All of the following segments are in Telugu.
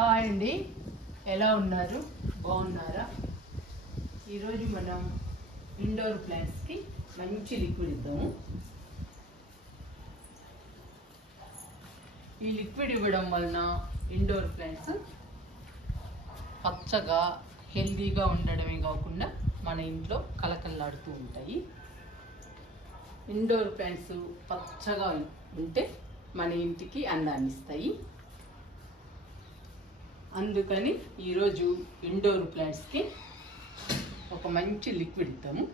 హాయ్ అండి ఎలా ఉన్నారు? బాగున్నారా? ఈరోజు మనం ఇండోర్ ప్లాంట్స్కి మంచి లిక్విడ్ ఇద్దాము. ఈ లిక్విడ్ ఇవ్వడం వలన ఇండోర్ ప్లాంట్స్ పచ్చగా హెల్దీగా ఉండడమే కాకుండా మన ఇంట్లో కలకల్లాడుతూ ఉంటాయి. ఇండోర్ ప్లాంట్స్ పచ్చగా ఉంటే మన ఇంటికి అందాన్నిస్తాయి అందుకని ఈరోజు ఇండోర్ ప్లాంట్స్కి ఒక మంచి లిక్విడ్ ఇద్దాము.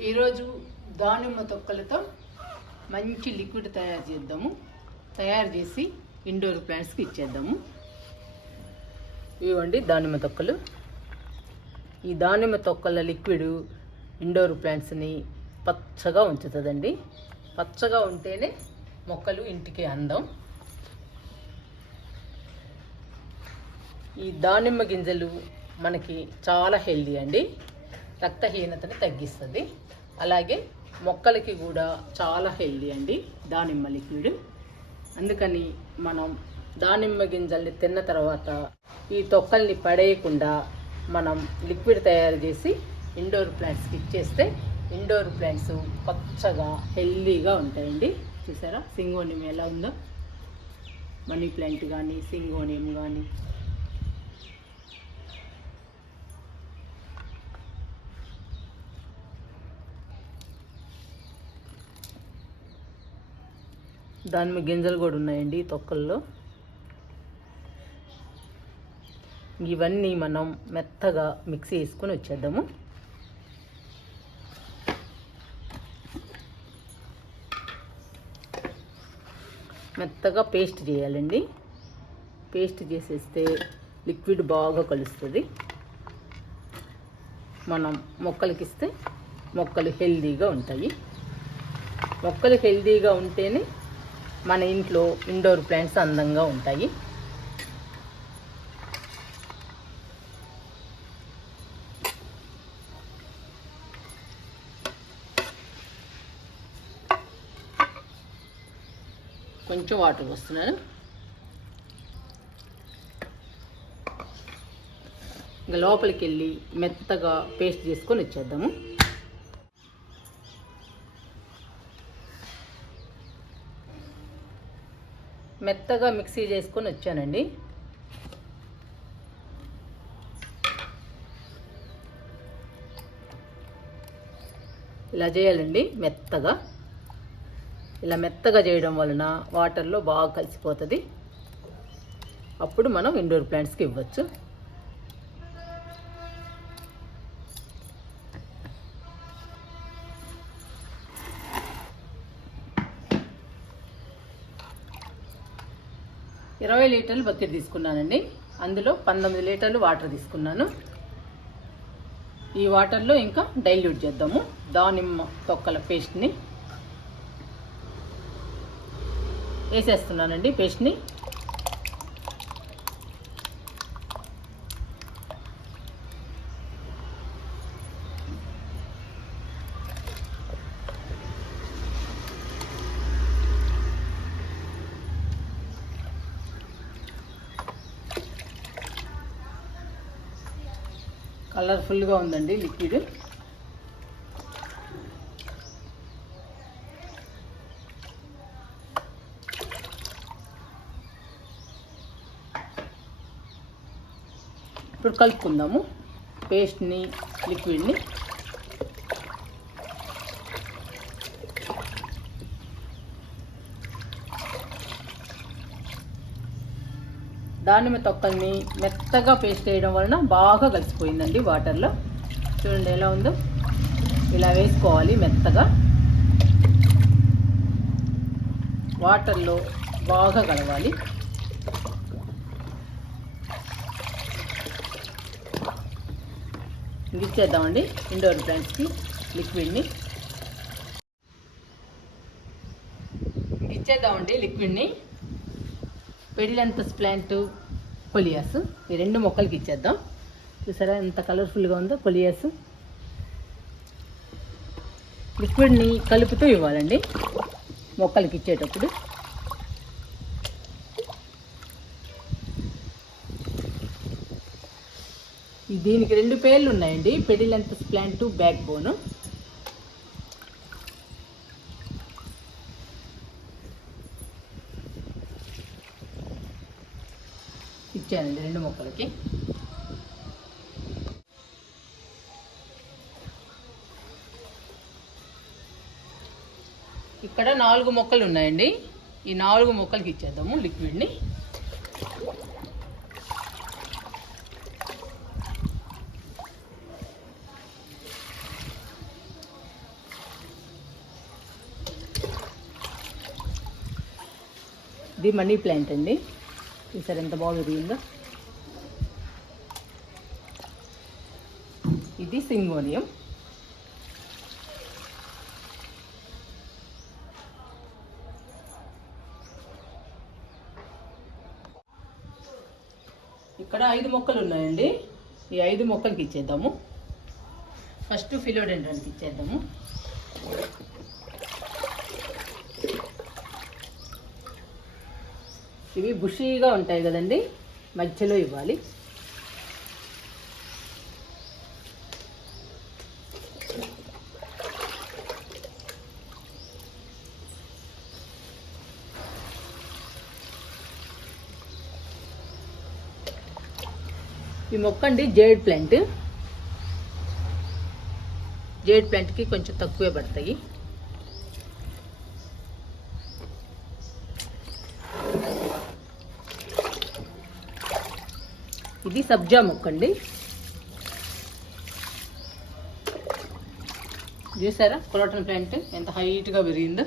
ఈరోజు దానిమ్మ తొక్కలతో మంచి లిక్విడ్ తయారు చేద్దాము. తయారు చేసి ఇండోర్ ప్లాంట్స్కి ఇచ్చేద్దాము. ఇవ్వండి దానిమ్మ తొక్కలు. ఈ దానిమ్మ తొక్కల లిక్విడ్ ఇండోర్ ప్లాంట్స్ని పచ్చగా ఉంచుతుందండి. పచ్చగా ఉంటేనే మొక్కలు ఇంటికి అందం. ఈ దానిమ్మ గింజలు మనకి చాలా హెల్దీ అండి. రక్తహీనతని తగ్గిస్తుంది. అలాగే మొక్కలకి కూడా చాలా హెల్దీ అండి దానిమ్మ లిక్విడ్ అందుకని మనం దానిమ్మ గింజల్ని తిన్న తర్వాత ఈ తొక్కల్ని పడేయకుండా మనం లిక్విడ్ తయారు చేసి ఇండోర్ ప్లాంట్స్కి ఇచ్చేస్తే ఇండోర్ ప్లాంట్స్ పచ్చగా హెల్దీగా ఉంటాయండి. చూసారా? సింగోనియం ఎలా ఉందో? మనీ ప్లాంట్ కానీ సింగోనియం కానీ దాని గింజలు కూడా ఉన్నాయండి తొక్కల్లో. ఇవన్నీ మనం మెత్తగా మిక్సీ వేసుకొని వచ్చేద్దాము. మెత్తగా పేస్ట్ చేయాలండి. పేస్ట్ చేసేస్తే లిక్విడ్ బాగా కలుస్తుంది. మనం మొక్కలకి ఇస్తే మొక్కలు హెల్దీగా ఉంటాయి. మొక్కలు హెల్దీగా ఉంటేనే మన ఇంట్లో ఇండోర్ ప్లాంట్స్ అందంగా ఉంటాయి. కొంచెం వాటర్ పోస్తున్నాను. ఇంకా లోపలికి వెళ్ళి మెత్తగా పేస్ట్ చేసుకొని వచ్చేద్దాము. మెత్తగా మిక్సీ చేసుకొని వచ్చానండి. ఇలా చేయాలండి మెత్తగా. ఇలా మెత్తగా చేయడం వలన వాటర్లో బాగా కలిసిపోతుంది. అప్పుడు మనం ఇండోర్ ప్లాంట్స్కి ఇవ్వచ్చు. ఇరవై లీటర్లు బకెట్ తీసుకున్నానండి. అందులో పంతొమ్మిది లీటర్లు వాటర్ తీసుకున్నాను. ఈ వాటర్లో ఇంకా డైల్యూట్ చేద్దాము. దానిమ్మ తొక్కల పేస్ట్ని వేసేస్తున్నానండి పేస్ట్ని. కలర్ఫుల్గా ఉందండి లిక్విడ్. ఇప్పుడు కలుపుకుందాము. పేస్ట్ని లిక్విడ్ని. దానిమ్మ తొక్కల్ని మెత్తగా పేస్ట్ వేయడం వలన బాగా కలిసిపోయిందండి వాటర్లో. చూడండి ఎలా ఉందో. ఇలా వేసుకోవాలి మెత్తగా. వాటర్లో బాగా కలవాలి. ఇచ్చేద్దామండి ఇండోర్ ప్లాంట్స్కి లిక్విడ్ని ఇచ్చేద్దామండి లిక్విడ్ని పెడిలంతస్ ప్లాంట్ కొలియాస్ ఈ రెండు మొక్కలకి ఇచ్చేద్దాం. చూసారా ఎంత కలర్ఫుల్గా ఉందో కొలియాస్ లిక్విడ్ని కలుపుతూ ఇవ్వాలండి. మొక్కలకి ఇచ్చేటప్పుడు. దీనికి రెండు పేర్లు ఉన్నాయండి. పెడిలెంతస్ ప్లాంట్ బ్యాక్ బోన్ ఇచ్చానండి రెండు మొక్కలకి. ఇక్కడ నాలుగు మొక్కలు ఉన్నాయండి. ఈ నాలుగు మొక్కలకి ఇచ్చేద్దాము లిక్విడ్ని. ఇది మనీ ప్లాంట్ అండి. ఈసారి ఎంత బాగా పెరిగిందో. ఇది సింగోనియం. ఇక్కడ ఐదు మొక్కలు ఉన్నాయండి. ఈ ఐదు మొక్కలకి ఇచ్చేద్దాము. ఫస్ట్ ఫిలోడెండ్రానికి ఇచ్చేద్దాము. బుషీగా ఉంటాయి కదండి మధ్యలో ఇవ్వాలి. ఈ మొక్క అండి జేడ్ ప్లాంట్. జేడ్ ప్లాంట్కి కొంచెం తక్కువే పడతాయి. ఇది సబ్జా మొక్క అండి చూసారా? కొలటన్ ప్లాంట్ ఎంత హైట్గా పెరిగిందో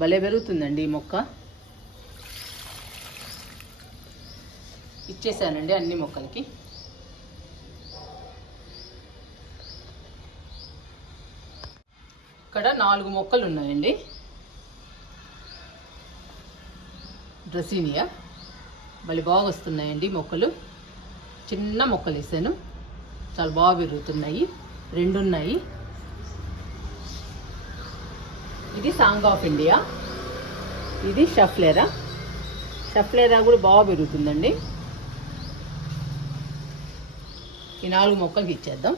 భలే పెరుగుతుందండి ఈ మొక్క. ఇచ్చేసానండి అన్ని మొక్కలకి. ఇక్కడ నాలుగు మొక్కలు ఉన్నాయండి. డ్రెసీనియా మళ్ళీ బాగా వస్తున్నాయండి మొక్కలు. చిన్న మొక్కలు వేసాను. చాలా బాగా పెరుగుతున్నాయి రెండు ఉన్నాయి ఇది సాంగ్ ఆఫ్ ఇండియా. ఇది షఫ్లేరా. షఫ్లేరా కూడా బాగా పెరుగుతుందండి ఈ నాలుగు మొక్కలకి ఇచ్చేద్దాం.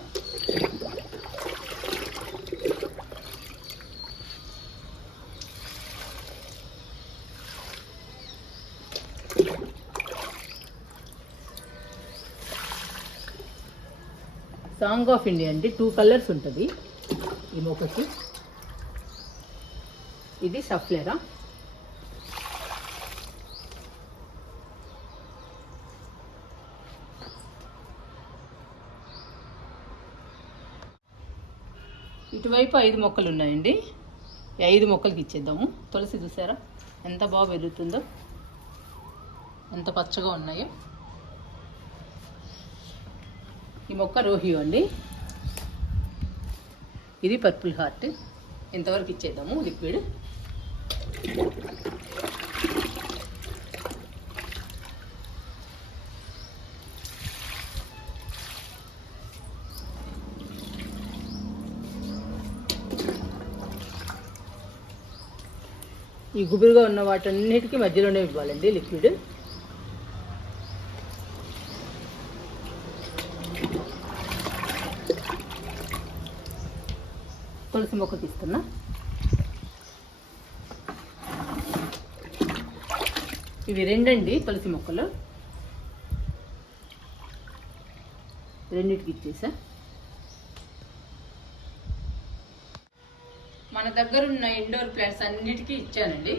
సాంగ్ ఆఫ్ ఇండియా అండి. టూ కలర్స్ ఉంటుంది. ఈ మొక్కకి. ఇది సఫ్లేరా? ఇటువైపు ఐదు మొక్కలు ఉన్నాయండి. ఐదు మొక్కలకి ఇచ్చేద్దాము. తులసి చూసారా? ఎంత బాగా పెరుగుతుందో. ఎంత పచ్చగా ఉన్నాయో. ఈ మొక్క రోహియో అండి. ఇది పర్పుల్ హార్ట్. ఇంతవరకు ఇచ్చేద్దాము లిక్విడ్? ఈ గుబురుగా ఉన్న వాటన్నిటికీ మధ్యలోనే ఇవ్వాలండి లిక్విడ్. తులసి మొక్కకి ఇస్తున్నా ఇవి రెండండి తులసి మొక్కలు. రెండింటికి ఇచ్చేసా. మన దగ్గర ఉన్న ఇండోర్ ప్లాంట్స్ అన్నిటికీ ఇచ్చానండి.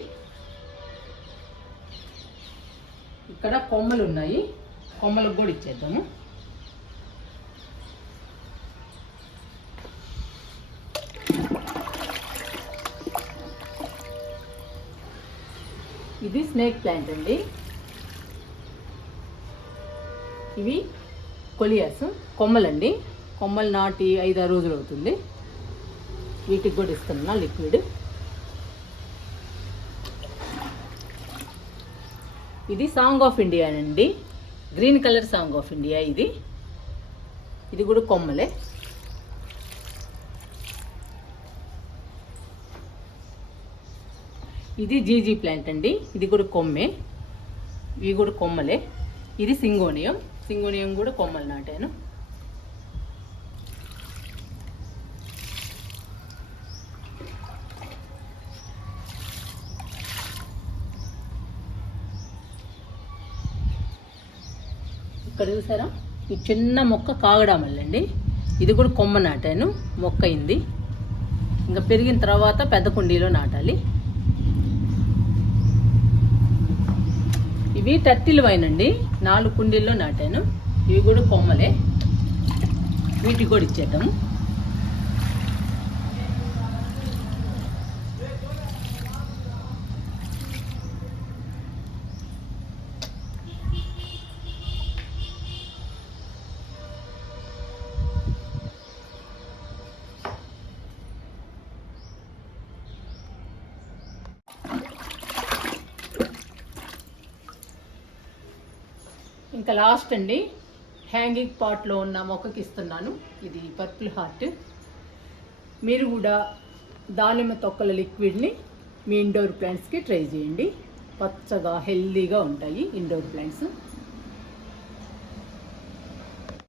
ఇక్కడ కొమ్మలు ఉన్నాయి కొమ్మలకు కూడా ఇచ్చేద్దాము. స్నేక్ ప్లాంట్ అండి. ఇవి కొలియాస్ కొమ్మలండి. కొమ్మలు నాటి ఐదారు రోజులు అవుతుంది. వీటికి కూడా ఇస్తున్నా లిక్విడ్. ఇది సాంగ్ ఆఫ్ ఇండియా అండి. Green colour song of India ఇది. ఇది కూడా కొమ్మలే. ఇది జీజీ ప్లాంట్ అండి. ఇది కూడా కొమ్మే. ఇవి కూడా కొమ్మలే. ఇది సింగోనియం. సింగోనియం కూడా కొమ్మలు నాటాను. ఇక్కడ చూసారా? ఈ చిన్న మొక్క కాగడామల్లండి. ఇది కూడా కొమ్మ నాటాను. మొక్క అయింది. ఇంకా పెరిగిన తర్వాత పెద్ద కుండీలో నాటాలి. ఇవి టర్టిల్ వైనండి నాలుగు కుండీల్లో నాటాను. ఇవి కూడా కొమ్మలే. వీటికి కూడా ఇచ్చేద్దాము. ఇంకా లాస్ట్ అండి హ్యాంగింగ్ పాట్లో ఉన్న మొక్కకి ఇస్తున్నాను. ఇది పర్పుల్ హార్ట్ మీరు కూడా దానిమ్మ తొక్కల లిక్విడ్ని మీ ఇండోర్ ప్లాంట్స్కి ట్రై చేయండి. పచ్చగా హెల్దీగా ఉంటాయి ఇండోర్ ప్లాంట్స్